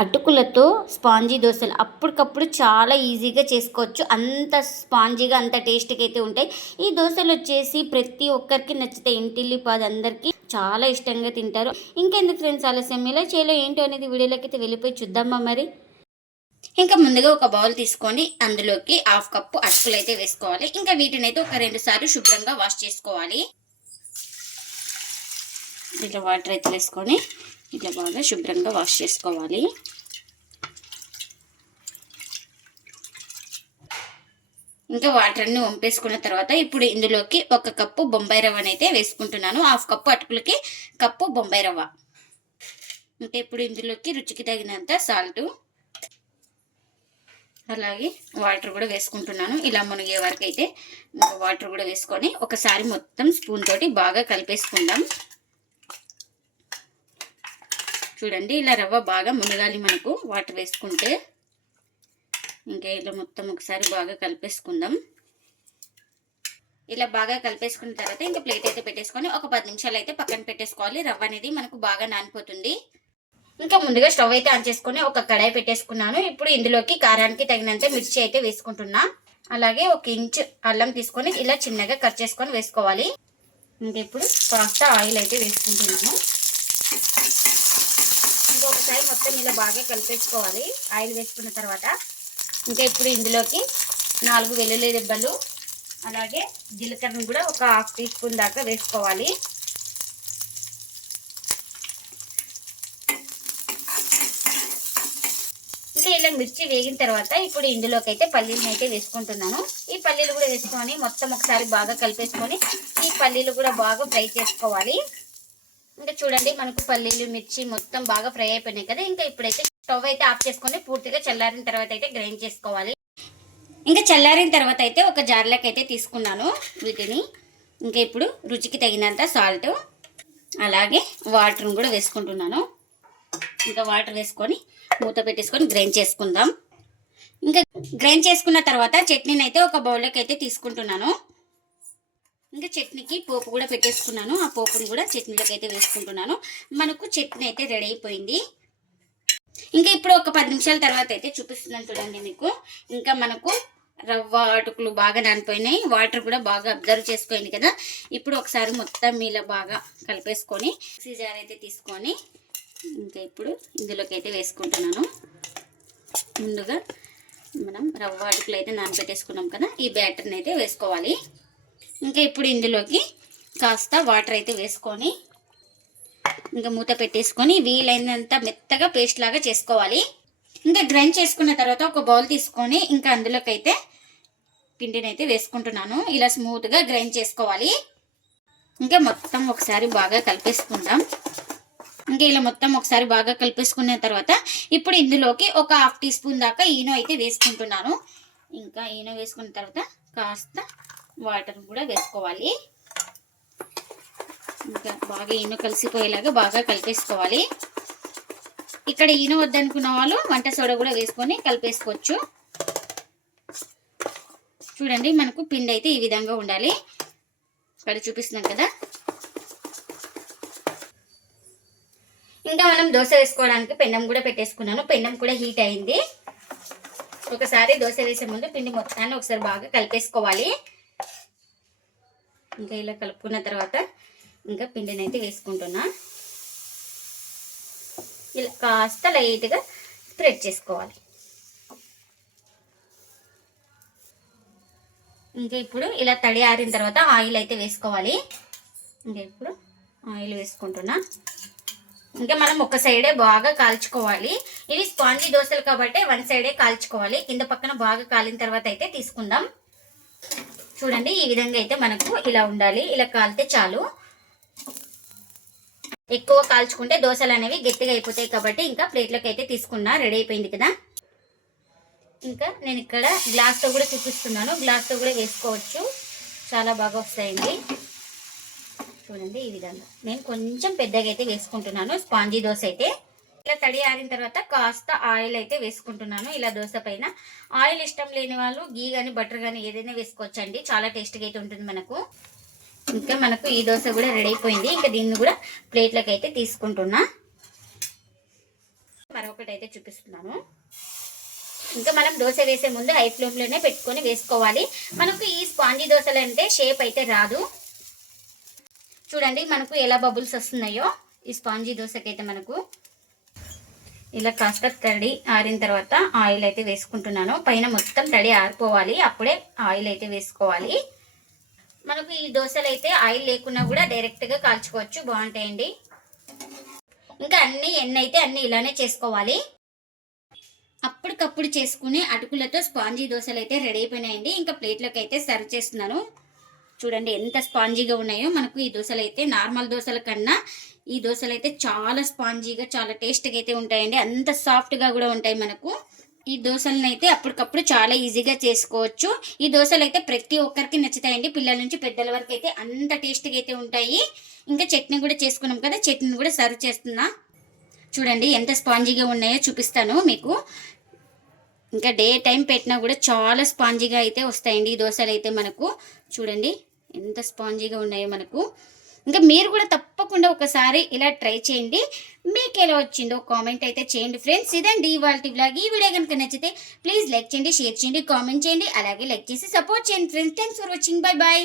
అటుకులతో స్పాంజీ దోశలు అప్పటికప్పుడు చాలా ఈజీగా చేసుకోవచ్చు. అంత స్పాంజీగా అంత టేస్ట్గా అయితే ఉంటాయి. ఈ దోశలు వచ్చేసి ప్రతి ఒక్కరికి నచ్చుతాయి. ఇంటిల్లిపాది అందరికీ చాలా ఇష్టంగా తింటారు. ఇంకెందుకు ఫ్రెండ్స్ ఆలస్యం, ఇలా చేయలో ఏంటో అనేది వీడియోలోకి అయితే వెళ్ళిపోయి చూద్దామా మరి. ఇంకా ముందుగా ఒక బౌల్ తీసుకొని అందులోకి 1/2 కప్పు అటుకులు అయితే వేసుకోవాలి. ఇంకా వీటిని అయితే ఒక 2 సార్లు శుభ్రంగా వాష్ చేసుకోవాలి. ఇట్లా వాటర్ అయితే వేసుకొని ఇట్లా బాగా శుభ్రంగా వాష్ చేసుకోవాలి. ఇంకా వాటర్ అన్ని వంపేసుకున్న తర్వాత ఇప్పుడు ఇందులోకి 1 కప్పు బొంబాయి రవ్వని అయితే వేసుకుంటున్నాను. 1/2 కప్పు అటుకులకి కప్పు బొంబాయి రవ్వ. ఇంకా ఇప్పుడు ఇందులోకి రుచికి తగినంత సాల్ట్, అలాగే వాటర్ కూడా వేసుకుంటున్నాను. ఇలా మునిగే వరకు అయితే వాటర్ కూడా వేసుకొని ఒకసారి మొత్తం స్పూన్ తోటి బాగా కలిపేసుకుందాం. చూడండి, ఇలా రవ్వ బాగా మునగాలి మనకు వాటర్ వేసుకుంటే. ఇంకా ఇలా మొత్తం ఒకసారి బాగా కలిపేసుకుందాం. ఇలా బాగా కలిపేసుకున్న తర్వాత ఇంకా ప్లేట్ అయితే పెట్టేసుకొని ఒక 10 నిమిషాలు అయితే పక్కన పెట్టేసుకోవాలి. రవ్వ అనేది మనకు బాగా నానిపోతుంది. ఇంకా ముందుగా స్టవ్ అయితే ఆన్ చేసుకొని ఒక కడాయి పెట్టేసుకున్నాను. ఇప్పుడు ఇందులోకి కారానికి తగినంత మిర్చి అయితే వేసుకుంటున్నా. అలాగే 1 ఇంచ్ అల్లం తీసుకొని ఇలా చిన్నగా కట్ చేసుకొని వేసుకోవాలి. ఇంకా ఇప్పుడు కాస్త ఆయిల్ అయితే వేసుకుంటున్నాను. ఇంకొకసారి మొత్తం ఇలా బాగా కలిపేసుకోవాలి ఆయిల్ వేసుకున్న తర్వాత. ఇంకా ఇప్పుడు ఇందులోకి 4 వెల్లుల్లి రెబ్బలు, అలాగే జీలకర్రను కూడా ఒక 1/2 టీ స్పూన్ దాకా వేసుకోవాలి. ఇంకా ఇలా మిర్చి వేగిన తర్వాత ఇప్పుడు ఇందులోకి అయితే పల్లీలను అయితే వేసుకుంటున్నాను. ఈ పల్లీలు కూడా వేసుకొని మొత్తం ఒకసారి బాగా కలిపేసుకొని ఈ పల్లీలు కూడా బాగా ఫ్రై చేసుకోవాలి. ఇంకా చూడండి, మనకు పల్లీలు మిర్చి మొత్తం బాగా ఫ్రై అయిపోయినాయి కదా. ఇంకా ఇప్పుడైతే స్టవ్ అయితే ఆఫ్ చేసుకొని పూర్తిగా చల్లారిన తర్వాత అయితే గ్రైండ్ చేసుకోవాలి. ఇంకా చల్లారిన తర్వాత అయితే ఒక జార్లోకి అయితే తీసుకున్నాను వీటిని. ఇంకా ఇప్పుడు రుచికి తగినంత సాల్ట్, అలాగే వాటర్ని కూడా వేసుకుంటున్నాను. ఇంకా వాటర్ వేసుకొని మూత పెట్టేసుకొని గ్రైండ్ చేసుకుందాం. ఇంకా గ్రైండ్ చేసుకున్న తర్వాత చట్నీని అయితే ఒక బౌల్లోకి అయితే తీసుకుంటున్నాను. ఇంకా చట్నీకి పోపు కూడా పెట్టేసుకున్నాను. ఆ పోపుని కూడా చట్నీలోకి అయితే వేసుకుంటున్నాను. మనకు చట్నీ అయితే రెడీ అయిపోయింది. ఇంకా ఇప్పుడు ఒక 10 నిమిషాల తర్వాత అయితే చూపిస్తున్నాను చూడండి మీకు. ఇంకా మనకు రవ్వ అటుకులు బాగా నానిపోయినాయి, వాటర్ కూడా బాగా అబ్జర్వ్ చేసుకోయింది కదా. ఇప్పుడు ఒకసారి మొత్తం ఇలా బాగా కలిపేసుకొని మిక్సీ జార్ అయితే తీసుకొని ఇంకా ఇప్పుడు ఇందులోకి అయితే వేసుకుంటున్నాను. ముందుగా మనం రవ్వ అటుకులు అయితే నానబెట్టేసుకున్నాం కదా, ఈ బ్యాటర్ని అయితే వేసుకోవాలి. ఇంకా ఇప్పుడు ఇందులోకి కాస్త వాటర్ అయితే వేసుకొని ఇంకా మూత పెట్టేసుకొని వీలైనంత మెత్తగా పేస్ట్ లాగా చేసుకోవాలి. ఇంకా గ్రైండ్ చేసుకున్న తర్వాత ఒక బౌల్ తీసుకొని ఇంకా అందులోకి అయితే పిండిని అయితే వేసుకుంటున్నాను. ఇలా స్మూత్గా గ్రైండ్ చేసుకోవాలి. ఇంకా మొత్తం ఒకసారి బాగా కలిపేసుకుందాం. ఇంకా ఇలా మొత్తం ఒకసారి బాగా కలిపేసుకున్న తర్వాత ఇప్పుడు ఇందులోకి ఒక 1/2 టీ స్పూన్ దాకా ఈనో అయితే వేసుకుంటున్నాను. ఇంకా ఈనో వేసుకున్న తర్వాత కాస్త వాటర్ కూడా వేసుకోవాలి. ఇంకా బాగా ఈనో కలిసిపోయేలాగా బాగా కలిపేసుకోవాలి. ఇక్కడ ఈనో వద్దనుకున్న వాళ్ళు వంట సోడా కూడా వేసుకొని కలిపేసుకోవచ్చు. చూడండి, మనకు పిండి అయితే ఈ విధంగా ఉండాలి. ఇక్కడ చూపిస్తున్నాం కదా. ఇంకా మనం దోశ వేసుకోవడానికి పెన్నం కూడా పెట్టేసుకున్నాను. పెన్నం కూడా హీట్ అయింది. ఒకసారి దోశ వేసే ముందు పిండి మొత్తాన్ని ఒకసారి బాగా కలిపేసుకోవాలి. ఇంకా ఇలా కలుపుకున్న తర్వాత ఇంకా పిండిని అయితే వేసుకుంటున్నా. ఇలా కాస్త లైట్గా స్ప్రెడ్ చేసుకోవాలి. ఇంకా ఇప్పుడు ఇలా తడి ఆరిన తర్వాత ఆయిల్ అయితే వేసుకోవాలి. ఇంకా ఇప్పుడు ఆయిల్ వేసుకుంటున్నా. ఇంకా మనం ఒక సైడే బాగా కాల్చుకోవాలి. ఇవి స్పాంజీ దోశలు కాబట్టి 1 సైడే కాల్చుకోవాలి. కింద పక్కన బాగా కాలిన తర్వాత అయితే తీసుకుందాం. చూడండి, ఈ విధంగా అయితే మనకు ఇలా ఉండాలి. ఇలా కాలితే చాలు. ఎక్కువ కాల్చుకుంటే దోశలు అనేవి గట్టిగా అయిపోతాయి కాబట్టి ఇంకా ప్లేట్లోకి అయితే తీసుకున్నా. రెడీ అయిపోయింది కదా. ఇంకా నేను ఇక్కడ గ్లాస్తో కూడా చూపిస్తున్నాను. గ్లాస్తో కూడా వేసుకోవచ్చు, చాలా బాగా వస్తాయండి. చూడండి, ఈ విధంగా నేను కొంచెం పెద్దగా అయితే వేసుకుంటున్నాను స్పాంజీ దోశ అయితే. ఇలా తడి ఆరిన తర్వాత కాస్త ఆయిల్ అయితే వేసుకుంటున్నాను. ఇలా దోశ పైన ఆయిల్ ఇష్టం లేని వాళ్ళు గీ కానీ బటర్ కానీ ఏదైనా వేసుకోవచ్చండి. చాలా టేస్ట్గా అయితే ఉంటుంది మనకు. ఇంకా మనకు ఈ దోశ కూడా రెడీ అయిపోయింది. ఇంకా దీన్ని కూడా ప్లేట్లోకి అయితే తీసుకుంటున్నా. మరొకటి అయితే చూపిస్తున్నాను. ఇంకా మనం దోశ వేసే ముందు హై ఫ్లేమ్లోనే పెట్టుకొని వేసుకోవాలి. మనకు ఈ స్పాంజీ దోశలు అంటే షేప్ అయితే రాదు. చూడండి మనకు ఎలా బబుల్స్ వస్తున్నాయో. ఈ స్పాంజీ దోశకైతే మనకు ఇలా కాస్త తడి ఆరిన తర్వాత ఆయిల్ అయితే వేసుకుంటున్నాను. పైన మొత్తం తడి ఆరిపోవాలి, అప్పుడే ఆయిల్ అయితే వేసుకోవాలి. మనకు ఈ దోశలు అయితే ఆయిల్ లేకున్నా కూడా డైరెక్ట్గా కాల్చుకోవచ్చు, బాగుంటాయండి. ఇంకా ఎన్ని అయితే అన్ని ఇలానే చేసుకోవాలి. అప్పటికప్పుడు చేసుకునే అటుకులతో స్పాంజీ దోశలు అయితే రెడీ అయిపోయినాయండి. ఇంకా ప్లేట్లోకి అయితే సర్వ్ చేస్తున్నాను. చూడండి ఎంత స్పాంజీగా ఉన్నాయో. మనకు ఈ దోశలు అయితే నార్మల్ దోశల కన్నా ఈ దోశలు అయితే చాలా స్పాంజీగా, చాలా టేస్ట్గా అయితే ఉంటాయండి. అంత సాఫ్ట్గా కూడా ఉంటాయి. మనకు ఈ దోశలను అయితే అప్పటికప్పుడు చాలా ఈజీగా చేసుకోవచ్చు. ఈ దోశలు అయితే ప్రతి ఒక్కరికి నచ్చుతాయండి. పిల్లల నుంచి పెద్దల వరకు అయితే అంత టేస్ట్గా అయితే ఉంటాయి. ఇంకా చట్నీ కూడా చేసుకున్నాం కదా, చట్నీ కూడా సర్వ్ చేస్తున్నా. చూడండి ఎంత స్పాంజీగా ఉన్నాయో చూపిస్తాను మీకు. ఇంకా డే టైం పెట్టినా కూడా చాలా స్పాంజీగా అయితే వస్తాయండి ఈ దోశలు అయితే మనకు. చూడండి ఎంత స్పాంజీగా ఉన్నాయో మనకు. ఇంకా మీరు కూడా తప్పకుండా ఒకసారి ఇలా ట్రై చేయండి. మీకు ఎలా వచ్చిందో కామెంట్ అయితే చేయండి ఫ్రెండ్స్. ఇదండి ఇవాల్టి వ్లాగ్. ఈ వీడియో కనుక నచ్చితే ప్లీజ్ లైక్ చేయండి, షేర్ చేయండి, కామెంట్ చేయండి. అలాగే లైక్ చేసి సపోర్ట్ చేయండి friends. Thanks for watching. Bye bye.